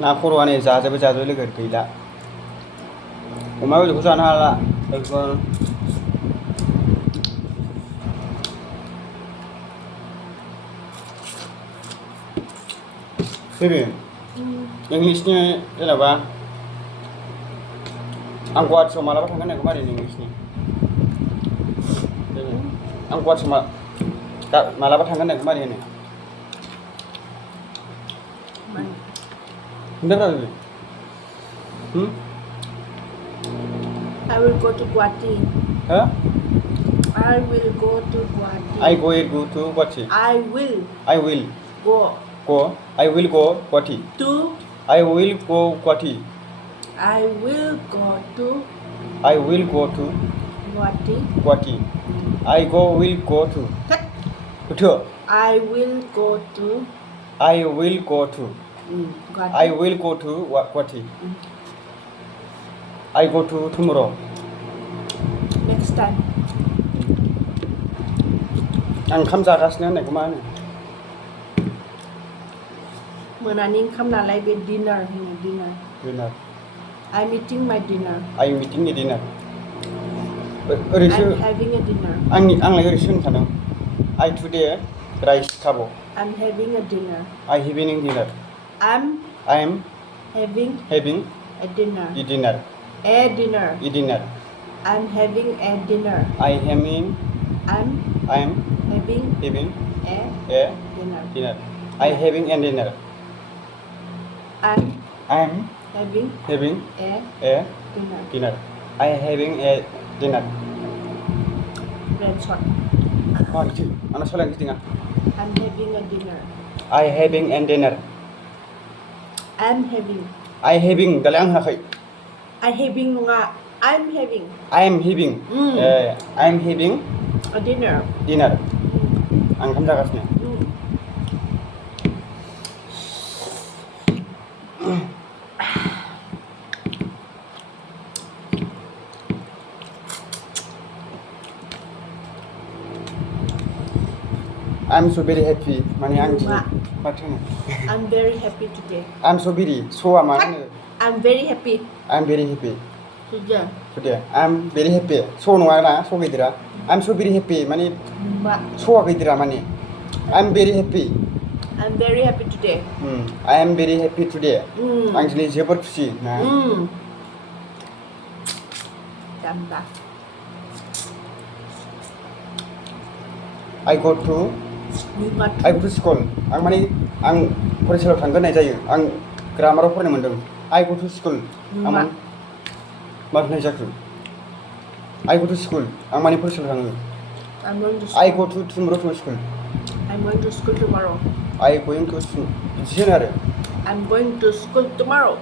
ना खर'आ नै जाजोबो लोगो गैला अमा बेदरखौ जानो हाला एकदम बेबि इंलिसनि जेनेबा आं गुवाहाटियाव मालाबा थांगोन होननायखौ मारै इंलिसनि आं गुवाहाटियाव मालाबा थांगोन होननायखौ मारै होनो खोन्थाब्रा baby I will go to Guwahati. Huh? I will go to Guwahati. I go to Guwahati. I will go. I will go Guwahati. To. I will go Guwahati. I will go to. I will go to Guwahati. I will go to. To. I will go to. I will go to. Guwahati. I will go to Guwahati. I go to tomorrow. Next time. आं ओंखाम जागासिनो होननायखौ मा होनो मोनानि ओंखाम नालाय बे dinner होनो dinner. I'm eating my dinner. I'm eating a dinner. ओरैसो I'm having a dinner. आंलाय ओरैसो होननो सानदों I today rice खाबो I'm having a dinner. I having dinner. I'm having a dinner. a dinner. A dinner. A dinner. I'm having a dinner. I'm having a dinner. I having a dinner. I'm I'm having a dinner. I having a dinner. Red shot. Mana sih? Anak soal yang ketinggalan. I'm having a dinner. I having a dinner. I'm having. I having. Dalam yang nak? I having nunga. I'm having. I'm having. I'm having a dinner. Ang kamu dah kasih. I'm so very happy. Mani angji. I'm very happy today. I'm so very. So amang. I'm very happy. I'm very happy. Today. I'm very happy. So nunggu na. So gidira. I'm so very happy. Mani. So gidira mani. I'm very happy. I'm very happy today. I am very happy today. Angji jebor kusi. Tambah. I go to school. Ang mani ang फरायसालियाव थांगोन होननाय जायो. आं ग्रामाराव फरायनो मोनदों. I go to school. आं मा होननाय जाखो? I go to school. आं मानि फरायसालियाव थाङो? I'm going to school. I go to tomorrow to school. I'm going to school tomorrow. I going to school. बिदि होनो आरो. I'm going to school tomorrow.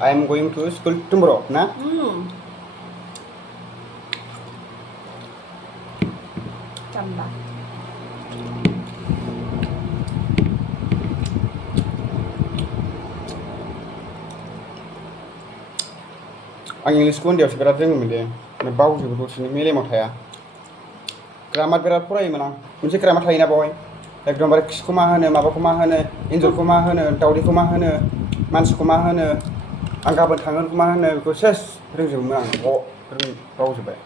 I am going to school tomorrow. ना? Tambah. आं इंलिसखौ उन्दैयावसो बिराद रोङोमोन दे बावजोबो दसेनो मेलेमाव थाया grammar बिराद फरायोमोन आं मोनसे ग्रामार थायोना बावहाय एकदमबारे खिखौ मा होनो माबाखौ मा होनो एन्जरखौ मा होनो दावदैखौ मा होनो मानसिखौ मा होनो आं गाबोन थांगोनखौ मा होनो बेखौ सेस रोंजोबोमोन आं बावजोब्बाय